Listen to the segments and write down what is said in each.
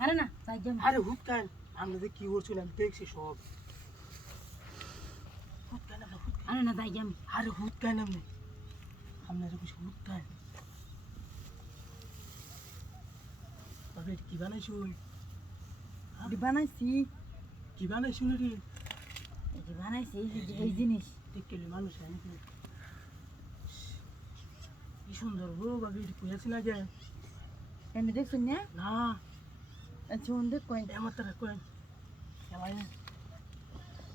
আরে না যাই যাম আরে হুট কেন আমরা যে কি করছিল আমি দেখছি সব হুট কেন আমরা হুট আরে না যাই যাম আরে হুট কেন আমি আপনারা কিছু হুট কেন তবে কি বানাইছুন এটি বানাইছি কি বানাইছুন রে এটি বানাইছি এই জিনিস দেখতে মানুষ আমি কি সুন্দর গো বাবি কইয়াছি না যে এনে দেখছেন না না আচ্ছা ওন দেখ কই আমার তারা কই এলাই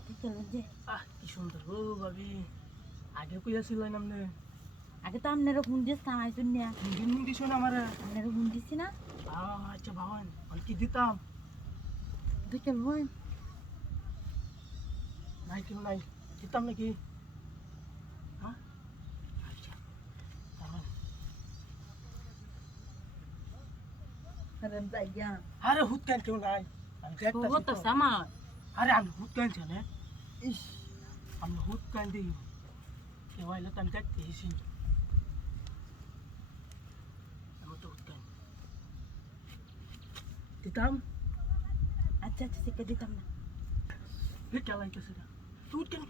দেখতে যে কি সুন্দর গো বাবি আগে কইয়াছিল নামনে আগে তো আপনারা ফোন দিয়ে কামাইছেন না দিন দিন দিছো না আমার আপনারা ফোন দিছি না আচ্ছা ভাবন আমি কি দিতাম দেখে ভয় নাই কেউ নাই দিতাম নাকি হ্যাঁ আচ্ছা তাহলে আরে যাই যাম আরে হুট কেন কেউ নাই আমি ও তো দেখতাছি সামা আরে আমি হুট কেন জানে ইস আমি হুট কেন দিই কেউ আইলে তো আমি দেখতে এসি আমি তো হুট কেন দিতাম আচ্ছা আচ্ছা শিখে দিতাম না কে লাইতেছে না তুই হুট কেন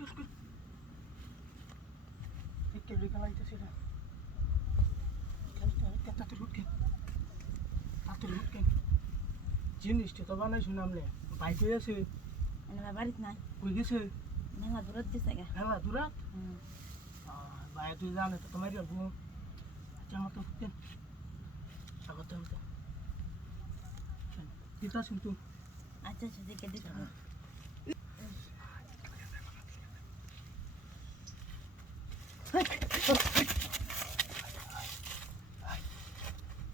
কেউ কে লাইতেছে না তাতে হুট কেন তাতে হুট কেন জিনিসটা তো বানাইছো নামলে বাইক হয়ে আছে মানে বাড়িতে নাই কই গেছে মেলা দূরত দিছে গা হেলা দূরা হুম বাইরে তুই জানে তো তোমার যাবো আচ্ছা আমার তো হুটেন স্বাগত হতে দিতা শুনতু আচ্ছা আচ্ছা শিখে দিতাম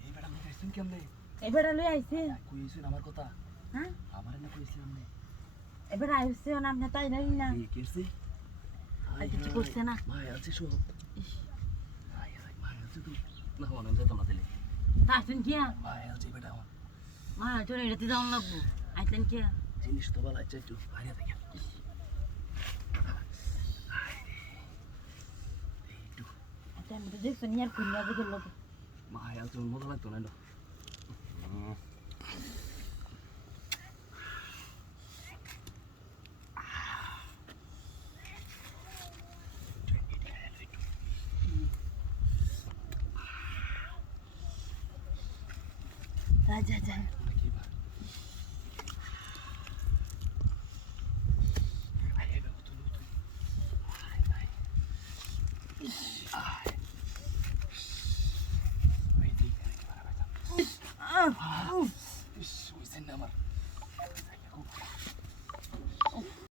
এই বেটা মুখ আইছেন কেমনে এবার লই আইছে কইছেন আমার কথা হ্যাঁ আমার না কইছেন আপনি এবার আইছে না আপনি তাই নাই না এই কেসে আর কিছু করছে না মাই আছে সব ইস আই আই মাই আছে তো না হওয়া যেত না দিলে তাইছেন কি মাই আছে বেটা মা তোর এটাতে যাওয়ান লাগবো আইতেন কি জিনিস তো ভালো আছে একটু বাইরে থেকে একটু আচ্ছা আমি তো দেখছো নিয়ার কুড়িয়া দিকে লোক মাই আছে মজা লাগতো না না যা যা যা আমার